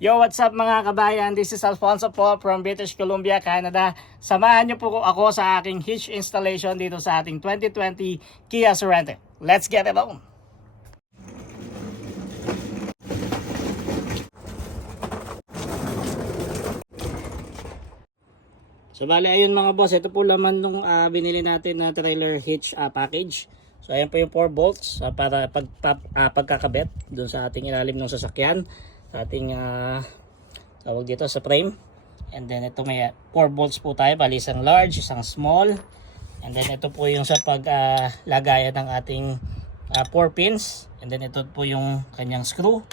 Yo, what's up mga kabayan? This is Alfonso po from British Columbia, Canada. Samahan niyo po ako sa aking hitch installation dito sa ating 2020 Kia Sorento. Let's get it on! So bali ayun mga boss, ito po laman nung binili natin na trailer hitch package. So ayan po yung 4 bolts para pagkakabit dun sa ating ilalim ng sasakyan. Sa ating tawag dito sa frame. And then ito may 4 bolts po tayo, bali isang large, isang small. And then ito po yung sa paglagayan ng ating 4 pins. And then ito po yung kanyang screw.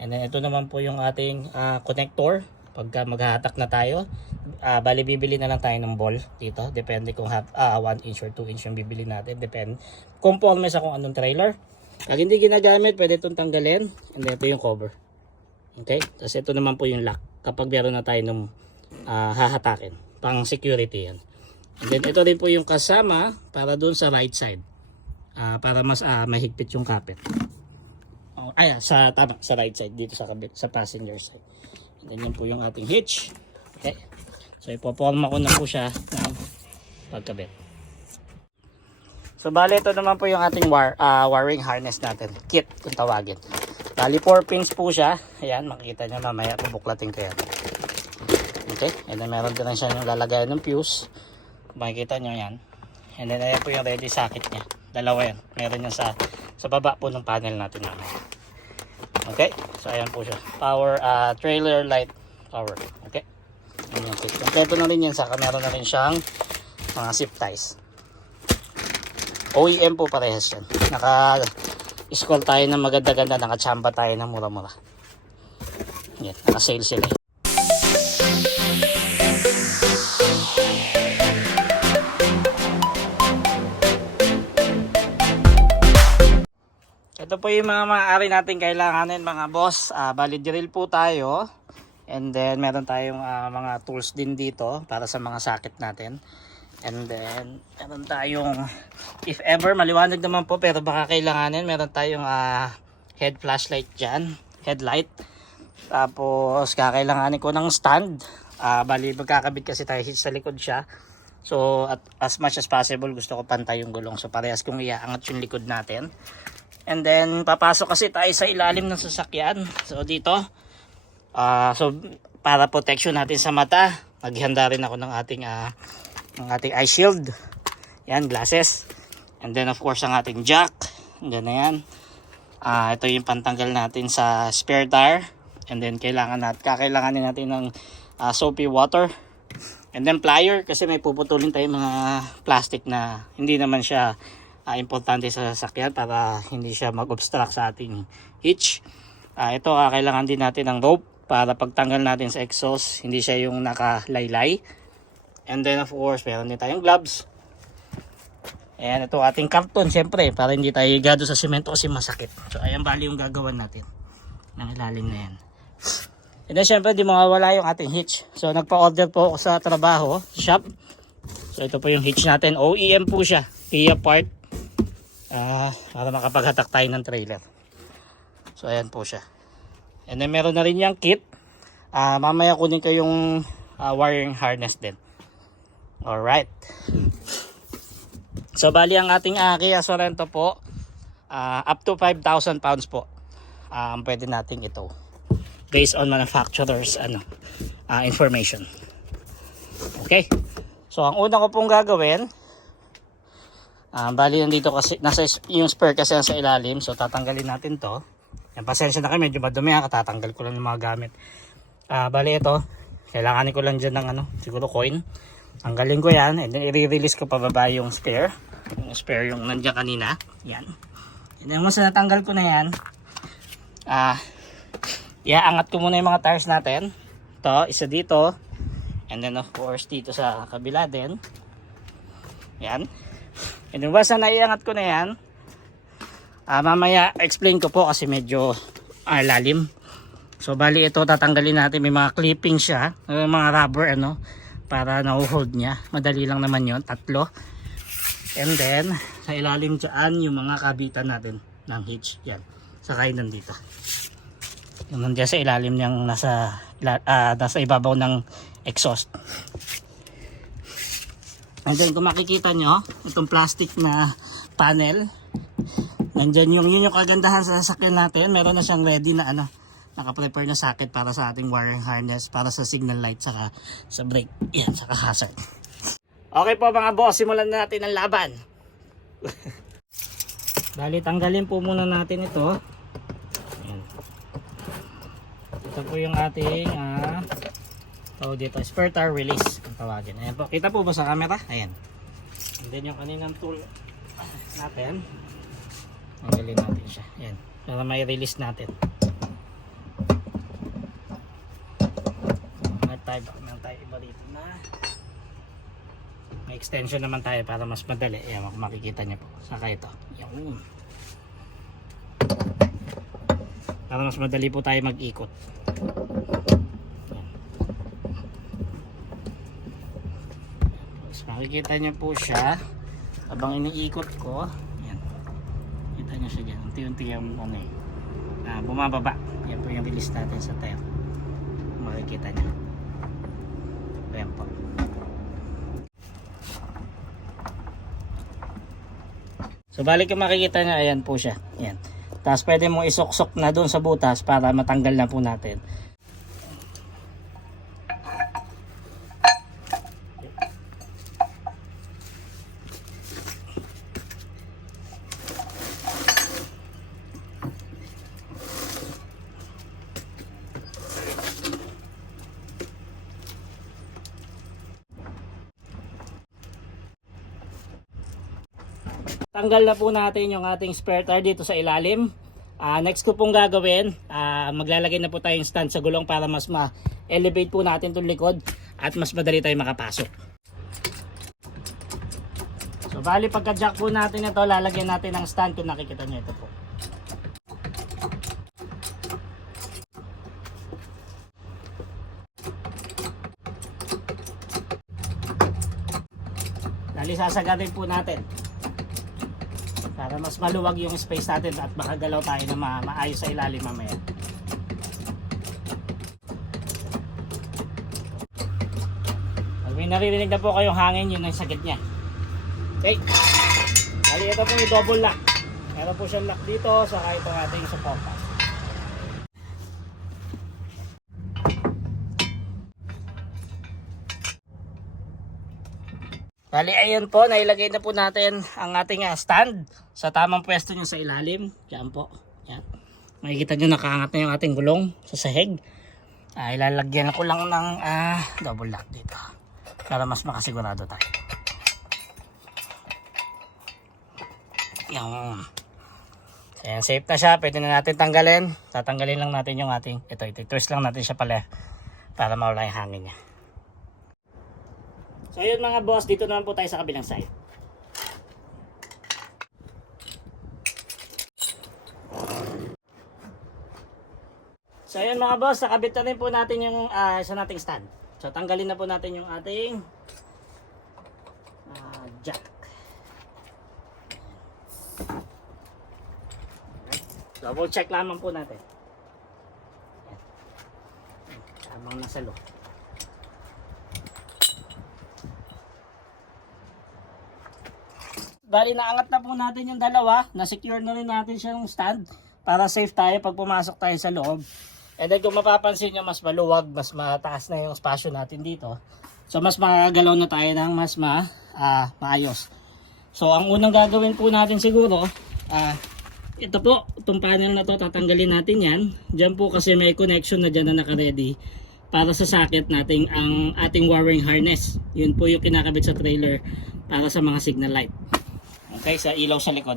And then ito naman po yung ating connector pagka maghahatak na tayo. Bali bibili na lang tayo ng ball dito, depende kung 1 inch or 2 inch yung bibili natin, depende conforme sa kung anong trailer. Pag hindi ginagamit, pwede itong tanggalin. And then ito yung cover. Okay, tapos ito naman po yung lock kapag meron na tayo ng hahatakin, pang security yan. And then ito din po yung kasama para doon sa right side, para mas mahigpit yung kapit. Sa right side dito sa passenger side. And then yun po yung ating hitch. Okay, so ipoporma ko na po siya ng pagkabit. So bali ito naman po yung ating wiring harness natin, kit kung tawagin. Bali 4 pins po siya. Ayan, makikita nyo mamaya, bubuklatin ko yan. Okay, and then meron din siya yung lalagayan ng fuse. Makikita nyo yan. And then ayan po yung ready socket nya. Dalawa yan. Meron yan sa baba po ng panel natin namin. Okay, so ayan po siya. Power, trailer light power. Okay, ayan yung kit. Kompleto na rin yan. Saka meron na rin siyang mga zip ties. OEM po parehas yan. Naka-scroll tayo ng maganda-ganda. Naka-chamba tayo ng mura-mura. Yan, naka-sale sila. Ito po yung mga maaari natin kailanganin mga boss. Bali drill po tayo. And then meron tayong mga tools din dito para sa mga socket natin. And then meron tayong, if ever maliwanag naman po pero baka kailanganin, meron tayong head flashlight dyan, headlight. Tapos kakailanganin ko ng stand. Bali magkakabit kasi tayo hitch sa likod siya. So as much as possible gusto ko pantay yung gulong. So parehas kung iaangat yung likod natin. And then papasok kasi tayo sa ilalim ng sasakyan. So dito so para protection natin sa mata, naghanda rin ako ng ating eye shield. Yan, glasses. And then of course ang ating jack. Diyan na yan. Ito yung pantanggal natin sa spare tire. And then kakailanganin natin ng soapy water. And then plier kasi may puputulin tayong mga plastic na hindi naman siya importante sa sasakyan para hindi siya mag-obstruct sa ating hitch. Ito kakailangan din natin ng rope para pagtanggal natin sa exhaust, hindi siya yung nakalaylay. And then of course meron din tayong gloves. Ayan, ito ating karton syempre para hindi tayo higado sa semento kasi masakit. So ayan bali yung gagawin natin ng ilalim na yan. And then syempre di mawawala yung ating hitch. So nagpa-order po ako sa trabaho shop. So ito po yung hitch natin, OEM po siya, Kia part, para makapaghatak tayo ng trailer. So ayan po siya. And then meron na rin yung kit. Mamaya kunin ko yung wiring harness din. Alright. So bali ang ating Kia Sorento po, up to 5,000 pounds po pwede nating ito based on manufacturer's information. Okay, so ang una ko pong gagawin, bali nandito kasi nasa yung spare kasi sa ilalim, so tatanggalin natin to. Yan, pasensya na kayo, medyo madumi, katatanggal ko lang ng mga gamit. Bali ito, kailanganin ko lang dyan ng siguro coin. Tanggalin ko yan, and then i-release ko pababa yung spare. Yung spare yung nandiyan kanina. Yan. And then once na natanggal ko na yan, iaangat ko muna yung mga tires natin. Ito, isa dito. And then of course dito sa kabila din. Yan. And then once na naiangat ko na yan, mamaya explain ko po kasi medyo lalim. So bali ito tatanggalin natin, may mga clipping siya, mga rubber para na-hold niya. Madali lang naman yon, 3. And then sa ilalim dyan yung mga kabitan natin ng hitch. Yan, sakay nandito. Yung nandiyan sa ilalim niyang nasa ibabaw ng exhaust. And then kung makikita nyo, itong plastic na panel, nandyan yun yung kagandahan sa sasakyan natin. Meron na siyang ready na naka-prepare na socket para sa ating wiring harness, para sa signal light, saka sa brake, yan, saka hazard. Okay po mga boss, simulan na natin ang laban. Bali, tanggalin po muna natin ito. Ayan. Ito po yung ating dito, spare tire release kung tawagin. Ayan po, kita po ba sa camera? Ayan. And then yung kaninang tool natin, tanggalin natin siya. Ayan, para may release natin. Tayo iba dito na may extension naman tayo para mas madali. Ayan, makikita nyo po saka ito yung, para mas madali po tayo mag-ikot. Makikita nyo po siya habang iniikot ko. Ayan, kita nyo siya dyan, unti-unti yung bumababa. Yan po yung release natin sa tire, makikita nyo. Ayan po. So balik kung makikita nyo, ayan po siya. Ayan. Tapos pwede mo isok-sok na doon sa butas para matanggal na po natin. Tanggal na po natin yung ating spare tire dito sa ilalim. Next ko pong gagawin, maglalagay na po tayong stand sa gulong para mas ma-elevate po natin itong likod at mas madali tayo makapasok. So bali pagka-jack po natin ito, lalagyan natin ng stand kung nakikita nyo ito po. Dali sasagarin po natin para mas maluwag yung space natin at makagalaw tayo na maayos sa ilalim mamaya. Pag may naririnig na po kayong hangin, yun ang sakit niya. Okay, bali ito po yung double lock. Meron po siyang lock dito, saka itong ating suporta. Bali ayun po, nailagay na po natin ang ating stand sa tamang pwesto nyo sa ilalim. Diyan po. Yan. Makikita nyo nakaangat na yung ating gulong sa sahig. Ilalagyan ko lang ng double lock dito para mas makasigurado tayo. Yan. Ayan, safe na siya. Pwede na natin tanggalin. Tatanggalin lang natin yung ating, ito twist lang natin siya pala para mawala yung hangin niya. So yun mga boss, dito naman po tayo sa kabilang side. So yun mga boss, nakabit na rin po natin yung isa nating stand. So tanggalin na po natin yung ating jack. Double check lamang po natin. Tamang nasa loob. Bali naangat na po natin yung dalawa, na-secure na rin natin siya ng stand para safe tayo pag pumasok tayo sa loob. And then kung mapapansin nyo, mas maluwag, mas mataas na yung spasyo natin dito. So mas makakagalaw na tayo ng mas maayos. So ang unang gagawin po natin siguro, ito po, itong panel na to, tatanggalin natin yan. Diyan po kasi may connection na dyan na naka-ready para sa socket natin ang ating wiring harness. Yun po yung kinakabit sa trailer para sa mga signal light. Okay, sa ilaw sa likod.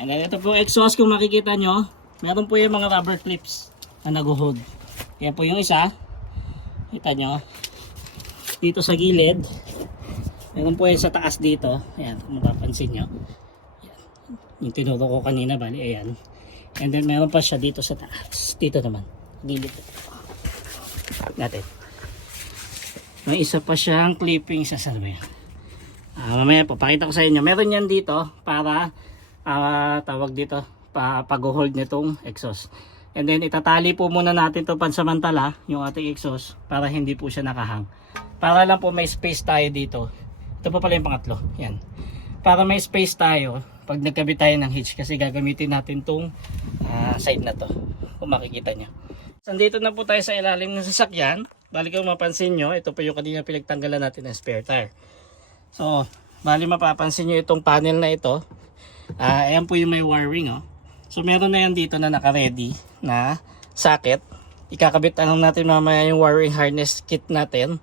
And then ito po exhaust, kung makikita nyo, meron po yung mga rubber clips na nag-hold. Yan po yung isa. Kita nyo. Dito sa gilid. Meron po yung sa taas dito. Ayan, kung mapapansin nyo. Ayan. Yung tinuro ko kanina, bali, ayan. And then meron pa siya dito sa taas. Dito naman. Gilid. Natin. May isa pa siyang clipping sa sarili. Mamaya po, pakita ko sa inyo. Meron yan dito para tawag dito, pag-hold nitong exhaust. And then itatali po muna natin to pansamantala yung ating exhaust para hindi po siya nakahang. Para lang po may space tayo dito. Ito pa pala yung pangatlo. Yan. Para may space tayo pag nagkabit tayo ng hitch kasi gagamitin natin tong side na to. Kung makikita nyo. Nandito na po tayo sa ilalim ng sasakyan. Bali kung mapansin nyo, ito po yung kanina pinagtanggalan natin ng spare tire. So, bali mapapansin nyo itong panel na ito. Ayan po yung may wiring. So meron na yan dito na naka-ready na socket. Ikakabit lang natin mamaya yung wiring harness kit natin.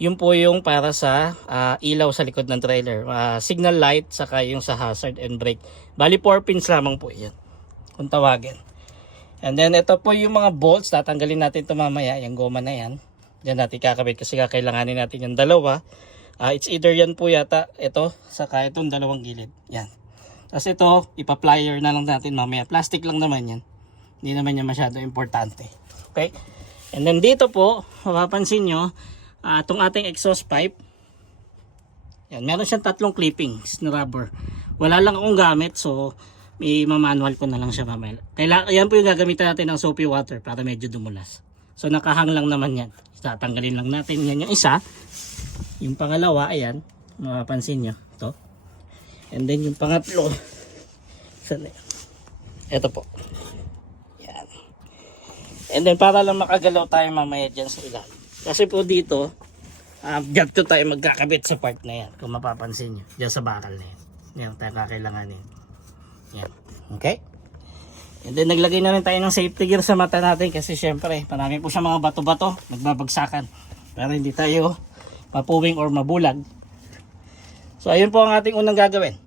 Yun po yung para sa ilaw sa likod ng trailer. Signal light saka yung sa hazard and brake. Bali 4 pins lamang po yan kung tawagin. And then ito po yung mga bolts. Tatanggalin natin ito mamaya. Yung goma na yan. Diyan natin kakabit kasi kakailanganin natin yung dalawa. It's either yan po yata. Ito saka itong dalawang gilid. Yan. Tapos ito, ipa-plier na lang natin mamaya. Plastic lang naman yan. Hindi naman yan masyado importante. Okay? And then dito po, mapapansin nyo, itong ating exhaust pipe. Yan, meron siyang 3 clippings na rubber. Wala lang akong gamit, so may manual ko na lang siya mamaya. Yan po yung gagamitan natin ng soapy water para medyo dumulas. So nakahang lang naman yan. Tatanggalin lang natin yan yung isa. Yung pangalawa, ayan, mapapansin nyo. Ito. And then yung pangatlo, ito po. Yan. And then para lang makagalaw tayo mamaya dyan sa ilalim. Kasi po dito, dyan to tayo magkakabit sa part na yan. Kung mapapansin nyo, dyan sa bakal na yan. Yan tayo kakailanganin. Yan. Okay? And then naglagay na rin tayo ng safety gear sa mata natin kasi syempre, marami po siya mga bato-bato, nagbabagsakan. Para hindi tayo mapuwing or mabulag. So ayun po ang ating unang gagawin.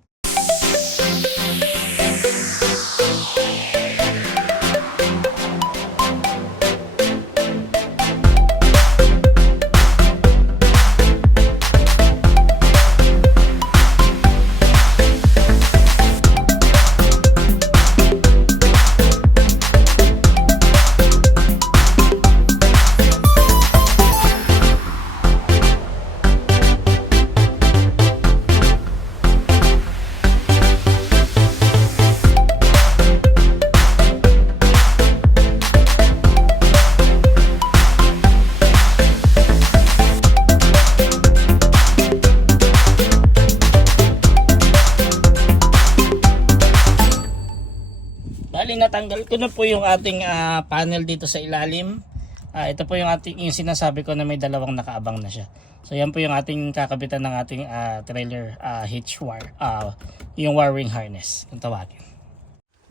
Natanggal ko na po yung ating panel dito sa ilalim. Ito po yung ating yung sinasabi ko na may dalawang nakaabang na siya. So yan po yung ating kakabitan ng ating trailer hitch wire, yung wiring harness kung tawagin.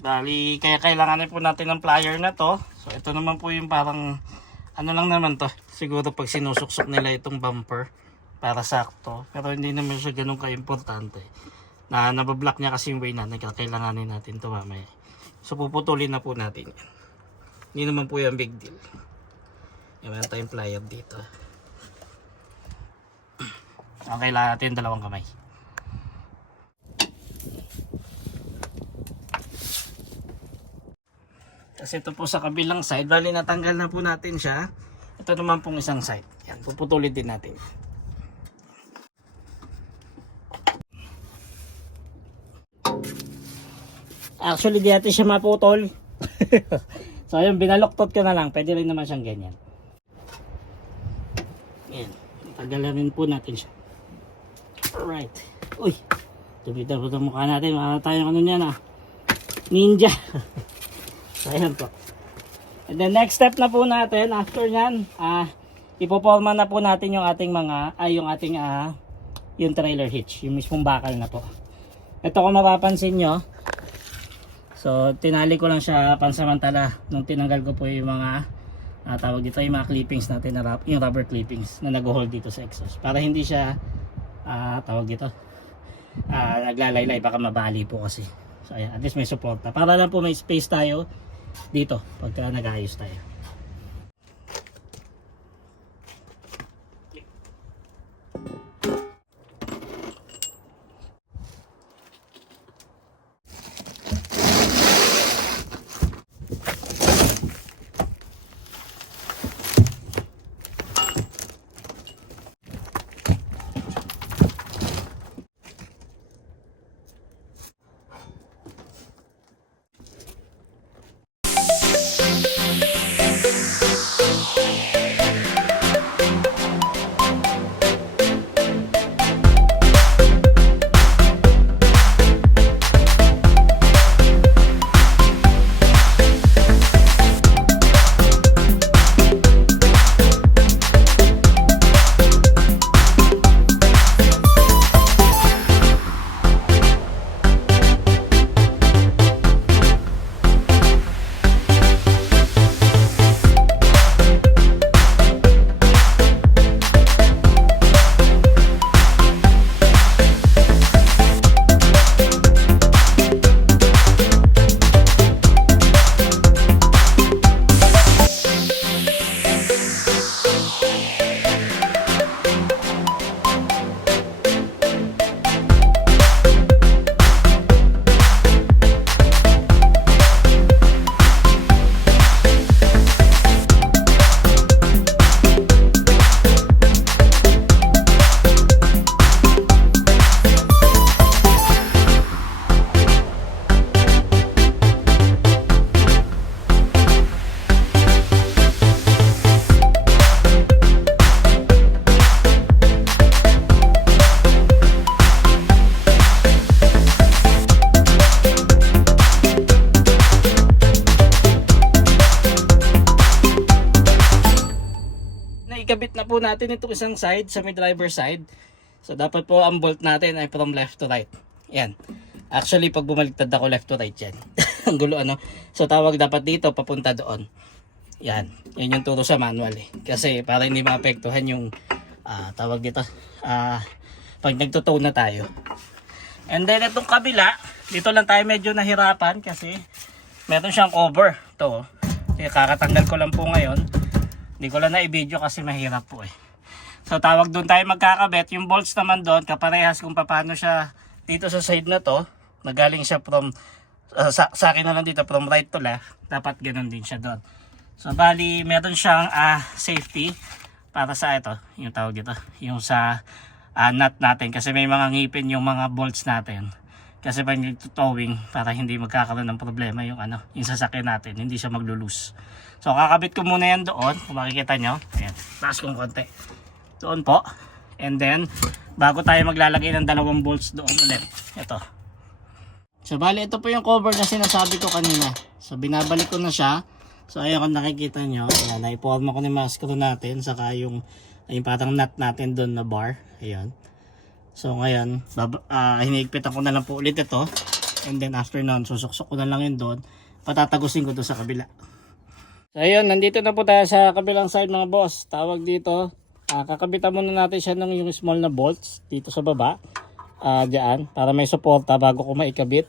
Bali kaya kailangan po natin ng plier na to. So ito naman po yung parang ano lang naman to. Siguro pag sinusuksok nila itong bumper para sakto. Pero hindi naman siya ganun ka-importante. Nabablock niya kasi yung way na kailanganin natin to mamaya. So puputulin na po natin yan. Hindi naman po yung big deal. Meron tayong plier dito. Ang kailangan natin dalawang kamay. Kasi ito po sa kabilang side, bali natanggal na po natin siya. Ito naman pong isang side. Yan, puputulin din natin. Actually, di natin siya maputol. So, ayun, binaloktot ko na lang. Pwede rin naman siyang ganyan. Ayan. Tagalawin po natin siya. Alright. Uy. Tubita po itong mukha natin. Maka tayong ano niyan ninja. So, ayan po. And the next step na po natin, after nyan, ipoporma na po natin yung ating mga, yung trailer hitch. Yung mismong bakal na po. Ito kung mapapansin nyo, so tinali ko lang siya pansamantala nung tinanggal ko po yung mga tawag dito yung mga clippings natin na yung rubber clippings na nag-hold dito sa exhaust para hindi siya tawag dito naglalaylay, baka mabali po kasi. So ayan, at least may support na para lang po may space tayo dito pagka nag-ayos tayo. ikabit na po natin itong isang side sa may driver side. So dapat po ang bolt natin ay from left to right. Yan. Actually pag bumaliktad ako left to right yan. Ang gulo ano. So tawag dapat dito papunta doon. Yan. Yan yung turo sa manual eh. Kasi para hindi maapektuhan yung tawag dito. Pag nagtutow na tayo. And then itong kabila, dito lang tayo medyo nahirapan kasi meron siyang cover. Ito. Kakatanggal ko lang po ngayon. Hindi ko lang na-i-video kasi mahirap po eh. So tawag doon tayo magkakabit. Yung bolts naman doon, kaparehas kung paano siya dito sa side na to. Nagaling siya from, sa akin na lang dito, from right to left. Dapat ganun din siya doon. So bali, meron siyang safety para sa ito. Yung tawag dito. Yung sa nut natin. Kasi may mga ngipin yung mga bolts natin. Kasi pag nagtutowing, para hindi magkakaroon ng problema yung yung sasakyan natin, hindi siya maglo-loose. So kakabit ko muna yan doon, kung makikita nyo. Ayan, taas kong konti. Doon po. And then, bago tayo maglalagay ng dalawang bolts doon ulit. Ito. So bali, ito po yung cover na sinasabi ko kanina. So binabalik ko na siya. So ayan kung nakikita nyo, ayan, naiporma ko na yung mga screw natin, saka yung parang nut natin doon na bar. Ayan. So ngayon, hinihigpitan ko na lang po ulit ito. And then after nun, susuksok ko na lang yun doon. Patatagusin ko doon sa kabila. So ayun, nandito na po tayo sa kabilang side mga boss. Tawag dito, kakabitan muna natin siya ng yung small na bolts dito sa baba. Diyan, para may suporta bago ko maikabit.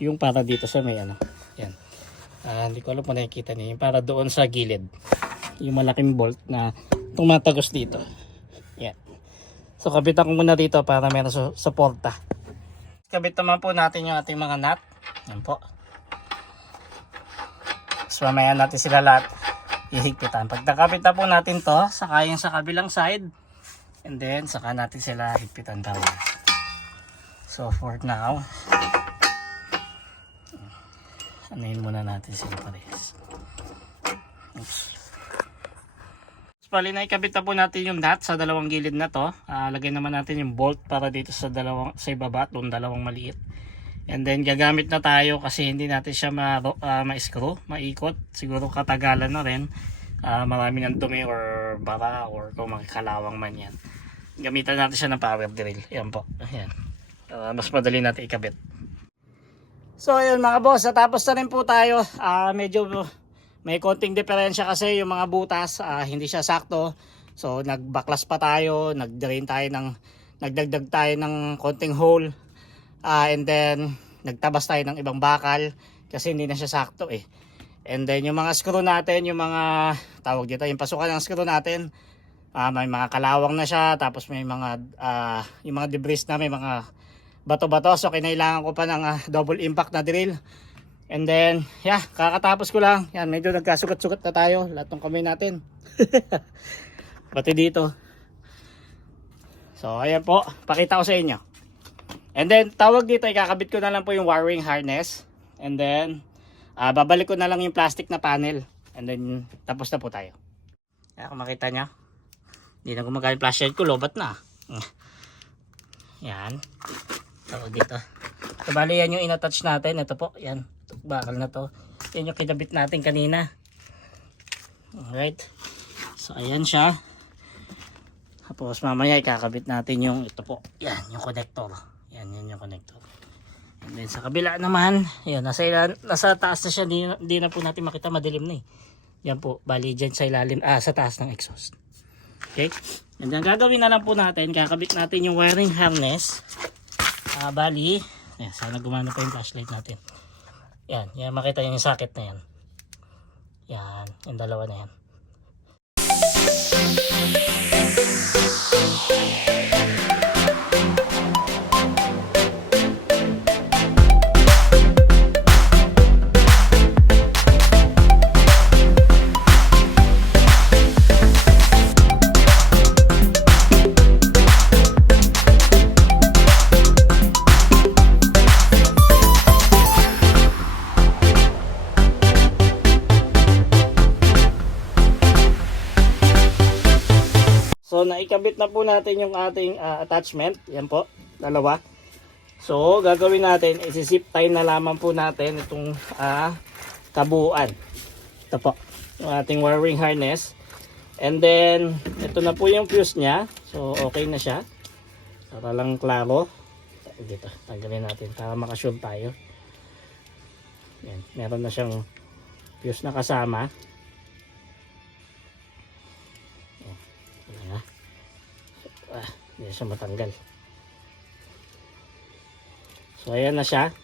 Yung para dito sa may Yan. Hindi ko alam kung nakikita niyo. Yung para doon sa gilid. Yung malaking bolt na tumatagos dito. Yan. So kabitan ko muna dito para meron suporta. Kabit naman po natin yung ating mga nut. Yan po. So mamaya natin sila lahat ihigpitan. Pag nakabit na po natin to, saka yung sa kabilang side. And then saka natin sila higpitan tawag. So for now, anayin muna natin sila parehas. Oops. Bali na ikabit na po natin yung nut sa dalawang gilid na to. Lagay naman natin yung bolt para dito sa ibaba, doon dalawang maliit. And then gagamit na tayo kasi hindi natin siya ma-screw, maikot. Siguro katagalan na rin. Marami ng dumi or bara or kung makikalawang man yan. Gamitan natin siya ng power drill. Yan po. Ayan. Mas madali natin ikabit. So ayun mga boss, natapos na rin po tayo. Medyo may konting diferensya kasi yung mga butas, hindi siya sakto. So nagbaklas pa tayo, nagdrain tayo nagdagdag tayo ng konting hole. And then nagtabas tayo ng ibang bakal kasi hindi na siya sakto eh. And then yung mga screw natin, yung mga tawag dito, yung pasukan ng screw natin, may mga kalawang na siya, tapos may mga yung mga debris na may mga bato-bato. So kinailangan ko pa ng double impact na drill. And then, yeah, kakatapos ko lang. Yan, medyo nagkasugat-sugat na tayo. Lahat ng kamay natin. Pati dito. So, ayan po. Pakita ko sa inyo. And then, tawag dito, ikakabit ko na lang po yung wiring harness. And then, babalik ko na lang yung plastic na panel. And then, tapos na po tayo. Ayan, kung makita nyo. Hindi na gumagana yung flashlight ko. Lobat na. Yan. Tawag dito. So, bali yan yung inattach natin. Ito po, yan. Bakal na to. Yan yung kinabit natin kanina. Alright. So, ayan siya. Tapos, mamaya ikakabit natin yung ito po. Yan, yung connector. Yan yung connector. And then, sa kabila naman, yan, nasa taas na siya. Hindi na po natin makita. Madilim na eh. Yan po, bali dyan sa ilalim, sa taas ng exhaust. Okay. And then, gagawin na lang po natin. Kakabit natin yung wiring harness. Bali, yan, sana gumana pa yung flashlight natin. Yan, makita yung socket na yan. Yan, yung dalawa na yan. So naikabit na po natin yung ating attachment. Yan po, dalawa. So gagawin natin, isi-zip tie na lamang po natin itong kabuuan. Ito po, yung ating wiring harness. And then, ito na po yung fuse niya. So, okay na siya. Para lang klaro. Dito, tanggalin natin para makasure tayo. Yan, meron na siyang fuse na kasama. Yan. Hindi siya matanggal. So, ayan na siya.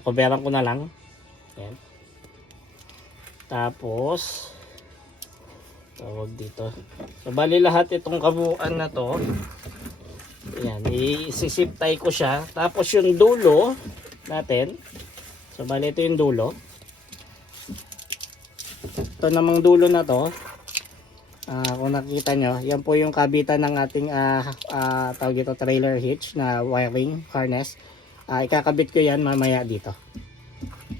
Kuberan ko na lang. Yan. Tapos, tawag dito. So, bali lahat itong kabuuan na to. Yan, i-zip tie ko siya. Tapos yung dulo natin. So, bali ito yung dulo. Ito namang dulo na to. Kung nakikita nyo, yan po yung kabitan ng ating tawag dito, trailer hitch na wiring harness. Ikakabit ko yan mamaya dito.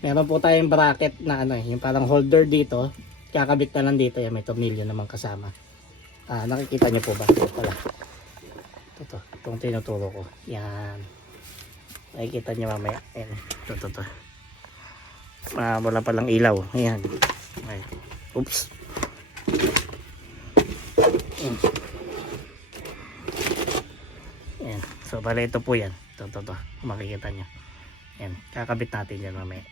Meron po tayong bracket na yung parang holder dito. Ikakabit na lang dito. Yan, may tornilyo naman kasama. Nakikita nyo po ba? Ito pala. Itong tinuturo ko. Yan. Nakikita nyo mamaya. Ayan. Ito. Wala palang ilaw. Ayan. Ay. Oops. Ayan. So, bala ito po yan. Ito. Makikita nyo. Ayan. Kakabit natin yan mamaya.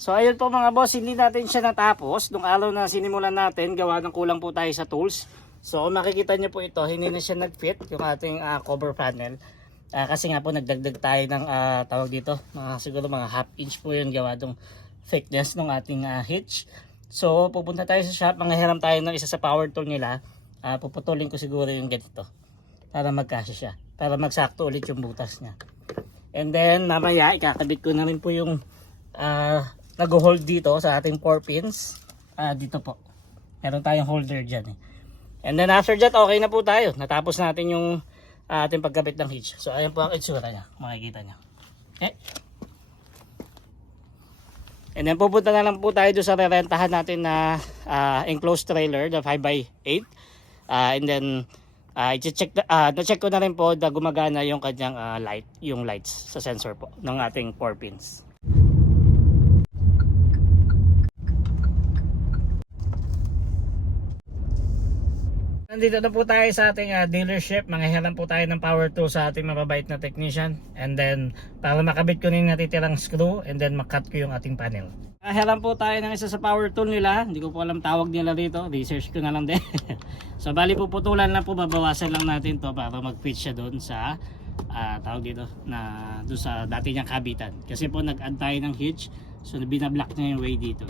So ayun po mga boss, hindi natin siya natapos. Nung araw na sinimulan natin, gawa ng kulang po tayo sa tools. So kung makikita nyo po ito, hindi na siya nag-fit yung ating cover panel. Kasi nga po nagdagdag tayo ng tawag dito, siguro mga half inch po yun gawa ng thickness ng ating hitch. So pupunta tayo sa shop, manghiram tayo ng isa sa power tool nila. Puputulin ko siguro yung ganito para magkasya siya, para magsakto ulit yung butas niya. And then mamaya ikakabit ko na rin po yung nag-hold dito sa ating 4 pins. Dito po. Meron tayong holder dyan. And then after that, okay na po tayo. Natapos natin yung ating pagkabit ng hitch. So ayan po ang itsura niya. Makikita niya. Okay. And then pupunta na lang po tayo doon sa rerentahan natin na enclosed trailer, the 5x8. And then na-check ko na rin po na gumagana yung kanyang yung lights sa sensor po ng ating 4 pins. Nandito na po tayo sa ating dealership. Manghihiram po tayo ng power tool sa ating mababait na technician. And then, para makabit ko na yung natitirang screw and then makat ko yung ating panel. Hiram po tayo ng isa sa power tool nila. Hindi ko po alam tawag nila dito. Research ko na lang din. So, bali puputulan lang po. Babawasan lang natin to para mag-fit siya doon sa tawag dito na doon sa dati niyang kabitan. Kasi po nag-add tayo ng hitch. So, binablock niya yung way dito.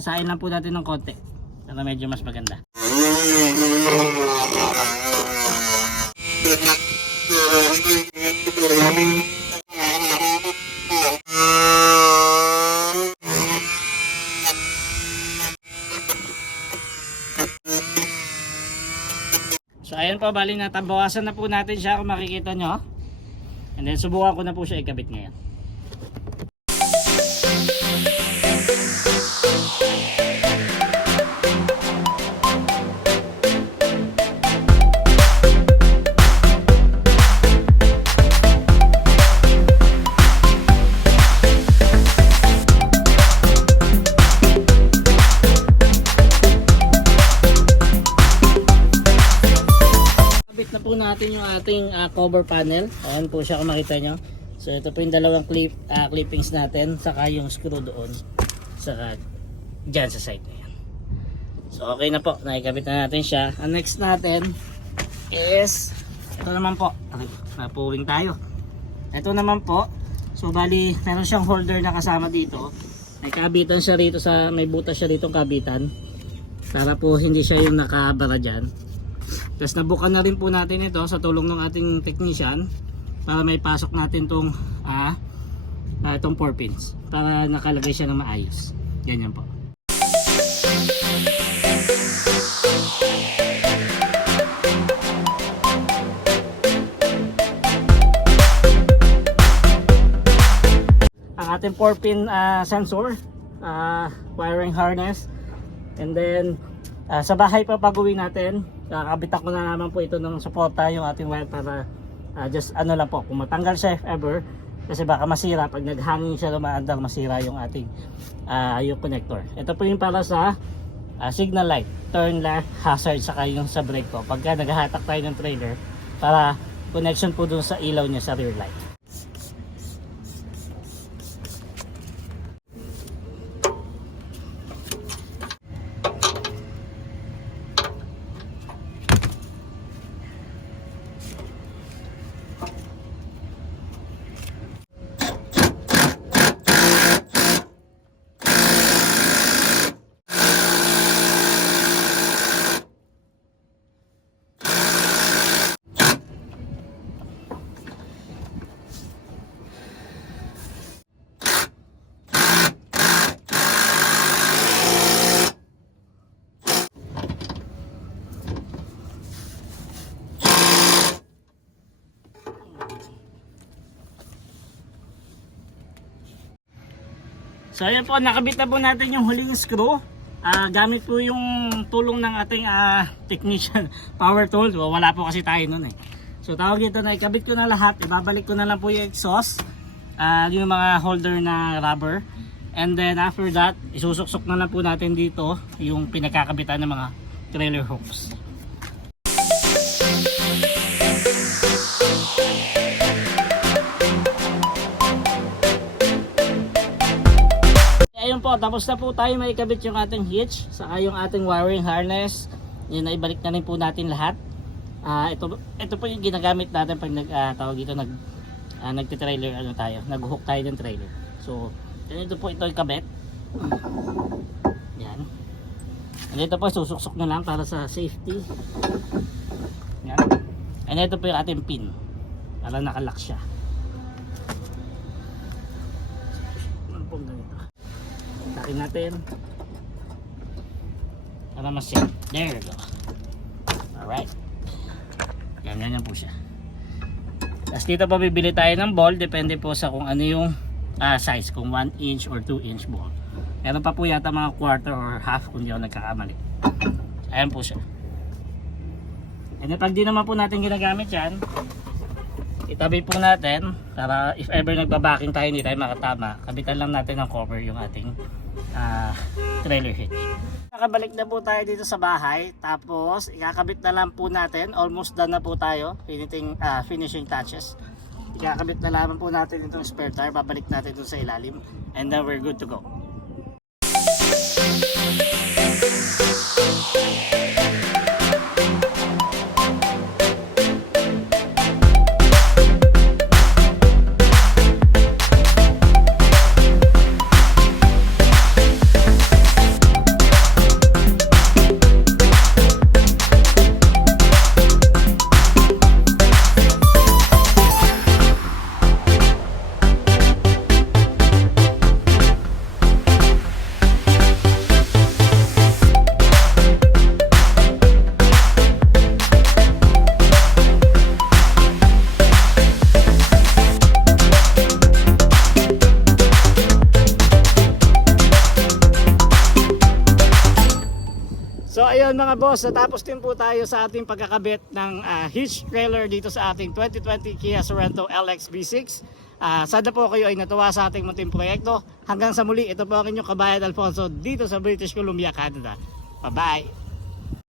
Hasain lang po natin ng konti para medyo mas maganda. So ayan po, bali natabawasan na po natin siya kung makikita nyo. And then subukan ko na po siya ikabit ngayon. natin yung ating cover panel. Ayan po siya kung makita nyo. So ito po yung dalawang clippings natin, saka yung screw doon, saka dyan sa side na yan. So okay na po, nakikabit na natin siya. Ang next natin is ito naman po. Okay, napuwing tayo. Ito naman po, so bali meron siyang holder na kasama dito. May kabitan siya rito, may butas siya rito kabitan, para po hindi siya yung nakabara dyan. Tapos nabukan na rin po natin ito sa tulong ng ating technician, para may pasok natin itong 4 pins, para nakalagay siya ng maayos. Ganyan po. Ang ating 4-pin sensor, wiring harness, and then sa bahay pa pag-uwi natin, kakabitan ko na naman po ito ng suporta yung ating wire, para just ano lang po, kung matanggal siya if ever, kasi baka masira pag naghangin siya lumaandar, masira yung ating yung connector. Ito po yung para sa signal light, turn left, hazard, saka yung sa brake po pagka naghahatak tayo ng trailer, para connection po dun sa ilaw niya sa rear light. So ayan po, nakabit na po natin yung huling screw. Gamit po yung tulong ng ating technician, power tool. So, wala po kasi tayo nun eh. So tawag dito na ikabit ko na lahat. Ibabalik ko na lang po yung exhaust, yung mga holder na rubber. And then after that, isusuksok na lang po natin dito yung pinagkakabitan ng mga trailer hooks. Ayun po, tapos na po tayo maikabit yung ating hitch, saka yung ating wiring harness. Yun, na ibalik na rin po natin lahat. Ito po yung ginagamit natin pag nagti-trailer nag-hook tayo ng trailer. So, ito po, ito yung kabit. Yan. And ito po, susuksok na lang para sa safety. Yan. And ito po yung ating pin, para nakalock siya. Ano po ganito? Takin natin para mas safe. There you go. Alright. Ganyan po siya. Tapos dito pa bibili tayo ng ball. Depende po sa kung ano yung size. Kung 1 inch or 2 inch ball. Meron pa po yata mga quarter or half kung di ako nagkakamali. Ayan po siya. And pag di naman po natin ginagamit yan, itabi po natin para if ever nagbabacking tayo hindi tayo makatama, kabitan lang natin ng cover yung ating trailer hitch. Nakabalik na po tayo dito sa bahay, tapos ikakabit na lang po natin, almost done na po tayo, finishing touches. Ikakabit na lang po natin itong spare tire, babalik natin dun sa ilalim, and then we're good to go. So ayun mga boss, natapos din po tayo sa ating pagkakabit ng hitch trailer dito sa ating 2020 Kia Sorento LX V6. Sana po kayo ay natuwa sa ating munting proyekto. Hanggang sa muli, ito po ang inyong kabayan Alfonso dito sa British Columbia, Canada. Bye bye!